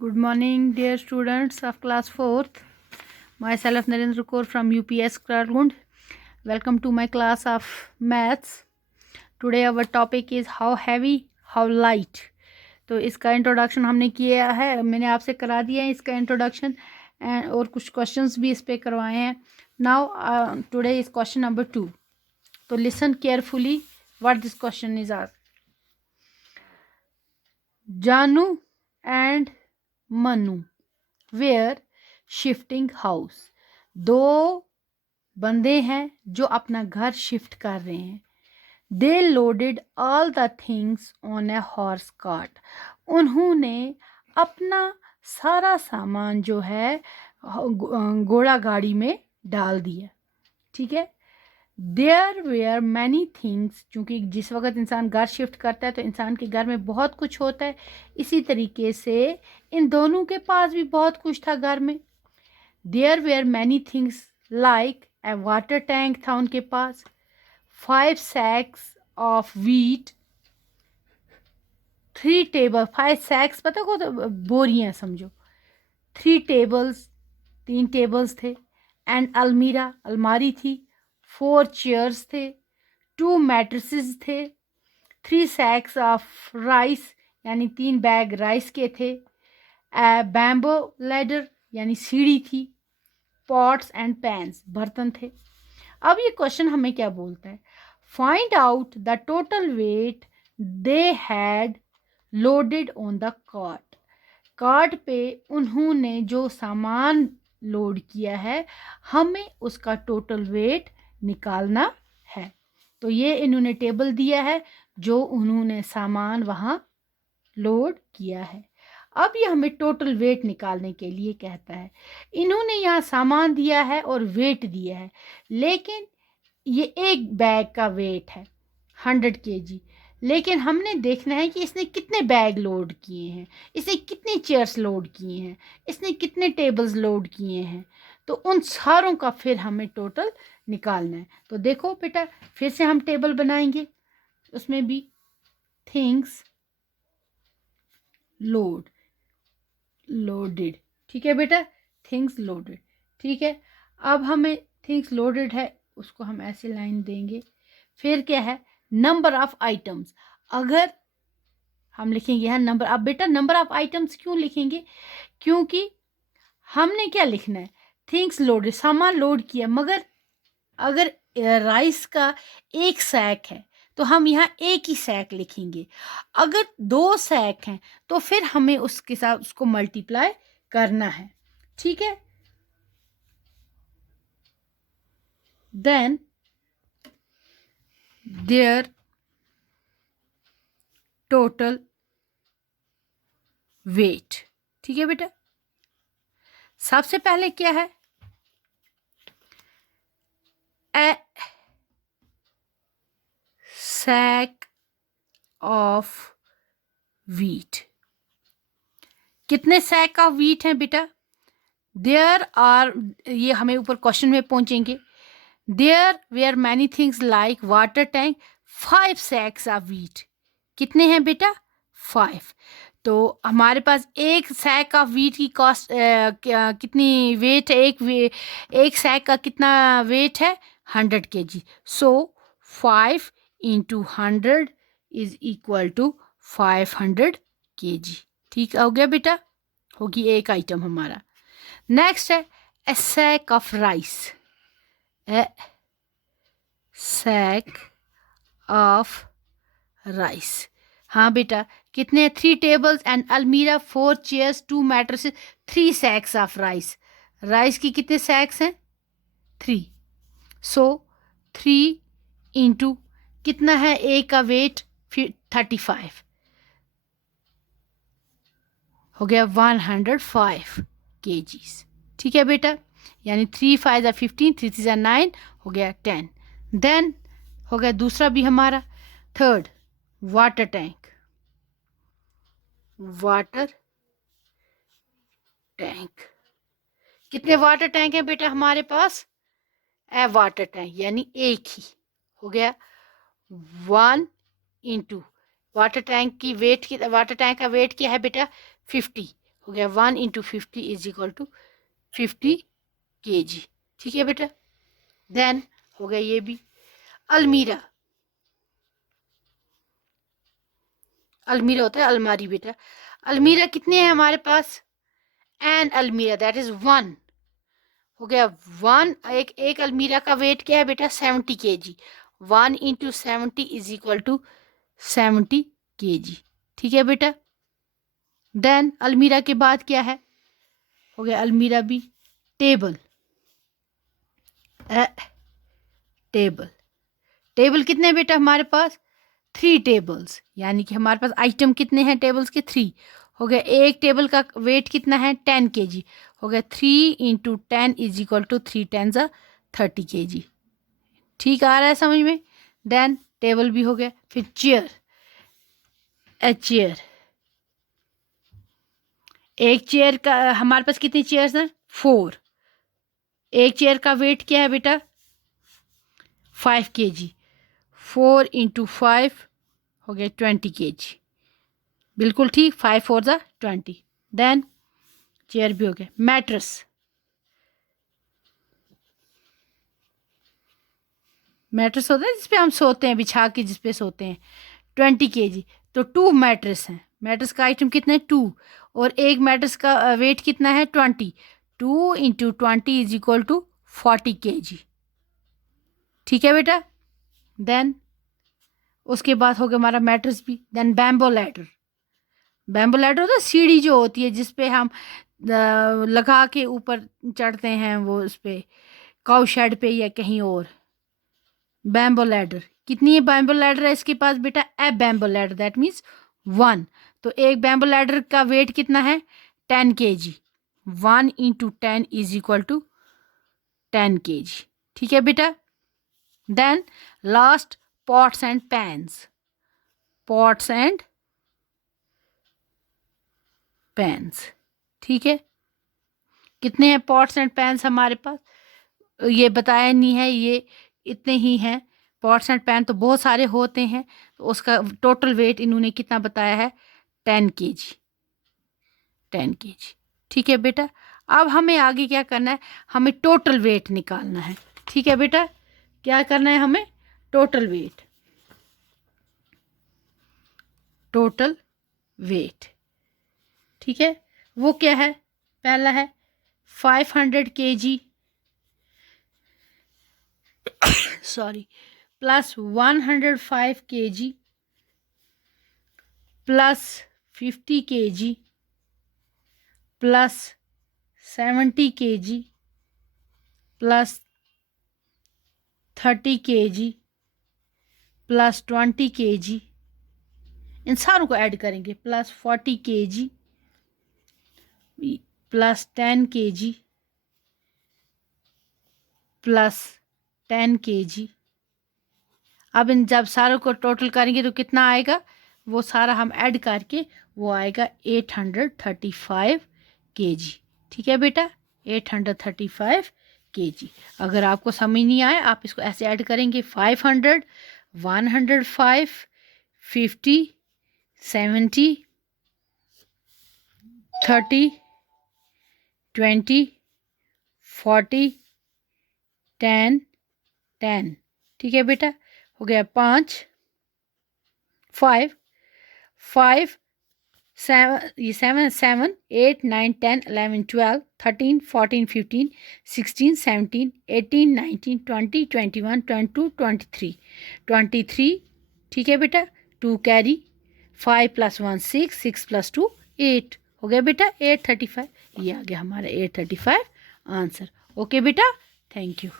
Good morning, dear students of class 4th. Myself Narendra Kaur from UPS Krargund. Welcome to my class of maths. Today our topic is how heavy, how light. तो इसका introduction हमने किया है, मैंने आपसे करा दिया है इसका इंट्रोडक्शन एंड और कुछ क्वेश्चंस भी इस पे करवाए हैं. Now today is question number 2. तो listen carefully what this question is asked. Janu and Manu were shifting house. दो बंदे हैं जो अपना घर शिफ्ट कर रहे हैं. They loaded all the things on a horse cart. उन्होंने अपना सारा सामान जो है घोड़ा गाड़ी में डाल दिया. ठीक है. There were many things. क्योंकि जिस वक्त इंसान घर शिफ्ट करता है तो इंसान के घर में बहुत कुछ होता है. इसी तरीके से इन दोनों के पास भी बहुत कुछ था घर में. There were many things like a water tank था उनके पास. 5 sacks of wheat. 3 table. 5 sacks पता को तो बोरियां समझो. 3 टेबल्स. 3 टेबल्स थे. एंड अलमीरा अलमारी थी. 4 चेयर्स थे. 2 मैट्रेसेस थे. 3 sacks ऑफ राइस यानी 3 बैग राइस के थे. बैम्बो लैडर यानी सीढ़ी थी. पॉट्स एंड पैन्स बर्तन थे. अब ये क्वेश्चन हमें क्या बोलता है. Find out the total weight they had loaded on the cart. Cart पे उन्होंने जो सामान लोड किया है हमें उसका टोटल वेट निकालना है. तो ये इन्होंने टेबल दिया है जो उन्होंने सामान वहाँ लोड किया है. अब ये हमें टोटल वेट निकालने के लिए कहता है. इन्होंने यहाँ सामान दिया है और वेट दिया है, लेकिन ये एक बैग का वेट है 100 kg. लेकिन हमने देखना है कि इसने कितने बैग लोड किए हैं, इसने कितनी चेयर्स लोड किए हैं, इसने कितने टेबल्स लोड किए हैं. तो उन सारों का फिर हमें टोटल निकालना है. तो देखो बेटा, फिर से हम टेबल बनाएंगे. उसमें भी थिंग्स लोडेड. ठीक है बेटा, थिंग्स लोडेड. ठीक है. अब हमें थिंग्स लोडेड है उसको हम ऐसे लाइन देंगे. फिर क्या है, नंबर ऑफ आइटम्स. अगर हम लिखेंगे यहाँ नंबर. अब बेटा नंबर ऑफ आइटम्स क्यों लिखेंगे, क्योंकि हमने क्या लिखना है, थिंग्स लोडेड सामान लोड किया. मगर अगर राइस का 1 सैक है तो हम यहाँ 1 ही सैक लिखेंगे. अगर 2 सैक हैं तो फिर हमें उसके साथ उसको मल्टीप्लाई करना है. ठीक है. Then there total weight. ठीक है बेटा. सबसे पहले क्या है, ए सैक ऑफ व्हीट. कितने सैक ऑफ व्हीट हैं बेटा. देयर आर, ये हमें ऊपर क्वेश्चन में पहुंचेंगे. There were many things like water tank. 5 sacks of wheat. कितने हैं बेटा, 5. तो हमारे पास 1 सैक ऑफ व्हीट की कॉस्ट कितनी वेट है, एक सैक का कितना वेट है, 100 kg. So 5 into 100 is equal to 500 kg. ठीक हो गया बेटा, होगी एक आइटम हमारा. नेक्स्ट है a sack of rice. A sack of rice. हाँ बेटा, कितने, 3 टेबल्स एंड अलमीरा, 4 chairs, 2 mattresses, 3 sacks of rice. Rice की कितने सैक्स हैं, 3. सो 3 इंटू कितना है, ए का वेट 35 हो गया 105 kgs. ठीक है बेटा, यानी 3 5 are 15, 3 3 are 9, हो गया 10. देन हो गया दूसरा भी हमारा. Third, water tank. Water tank. कितने वाटर टैंक हैं बेटा हमारे पास, ए वाटर टैंक यानी एक ही. हो गया 1 इंटू वाटर टैंक का वेट क्या है बेटा, 50. हो गया 1 into 50 is equal to 50 kg। ठीक है बेटा। देन हो गया ये भी। अलमीरा, अलमीरा होता है अलमारी बेटा। अलमीरा कितने हैं हमारे पास? एन अलमीरा दैट इज 1। हो गया 1। एक अलमीरा का वेट क्या है बेटा? 70 kg। 1 into 70 is equal to 70 kg। ठीक है बेटा। देन अलमीरा के बाद क्या है? हो गया अलमीरा भी। टेबल, टेबल, टेबल कितने हैं बेटा हमारे पास? 3 टेबल्स, यानी कि हमारे पास आइटम कितने हैं टेबल्स के? 3। हो गया एक टेबल का वेट कितना है? 10 kg। हो गया 3 into 10 is equal to 3 10 30 kg। ठीक आ रहा है समझ में? देन टेबल भी हो गया। फिर चेयर, चेयर, एक चेयर का हमारे पास कितनी चेयर्स हैं? 4। एक चेयर का वेट क्या है बेटा? 5 kg। 4 इंटू 5 हो गया 20 kg। बिल्कुल ठीक, 5 4 20। देन चेयर भी हो गया। मैट्रेस, मैट्रेस होता है जिसपे हम सोते हैं, बिछा के जिसपे सोते हैं, 20 kg। तो 2 मैट्रेस हैं। मैट्रेस का आइटम कितने? 2। और एक मैट्रेस का वेट कितना है? 20। 2 into 20 is equal to 40 kg। ठीक है बेटा। देन उसके बाद हो गया हमारा मैट्रेस भी। Then bamboo ladder, bamboo ladder होता है सीढ़ी जो होती है जिसपे हम लगा के ऊपर चढ़ते हैं, वो उस पे काउ शेड पे या कहीं और। बैम्बो लैडर कितनी है? बैम्बो लैडर है इसके पास बेटा? ए बैम्बो लैडर दैट मीन्स 1। तो एक बैम्बो लैडर का वेट कितना है? 10 kg। 1 into 10 is equal to 10 kg। ठीक है बेटा। Then last pots and pans, pots and pans. ठीक है। कितने हैं पॉट्स एंड पैन्स हमारे पास? ये बताया नहीं है, ये इतने ही हैं। पॉट्स एंड पैन तो बहुत सारे होते हैं, तो उसका टोटल वेट इन्होंने कितना बताया है? 10 kg, 10 kg। ठीक है बेटा। अब हमें आगे क्या करना है? हमें टोटल वेट निकालना है। ठीक है बेटा। क्या करना है हमें? Total weight, total weight. ठीक है। वो क्या है? पहला है 500 kg sorry plus 105 kg plus 50 kg plus 70 kg plus 30 kg plus 20 kg, इन सारों को ऐड करेंगे। Plus 40 kg plus 10 kg plus 10 kg। अब इन जब सारों को टोटल करेंगे तो कितना आएगा? वो सारा हम ऐड करके वो आएगा 835 kg। ठीक है बेटा, 835 kg। अगर आपको समझ नहीं आए आप इसको ऐसे ऐड करेंगे 500, 105, 50, 70, 30, 20, 40, 10, 10। ठीक है बेटा। हो गया 5, 5, 5, 7, ये 7, 7, 8, 9, 10, 11, 12, 13, 14, 15, 16, 17, 18, 19, 20, 21, 22, 23, 23। ठीक है बेटा। 2 कैरी, 5 प्लस 1 6, 6 प्लस 2 8। हो गया बेटा 835। ये आ गया हमारा 835 आंसर। ओके बेटा, थैंक यू।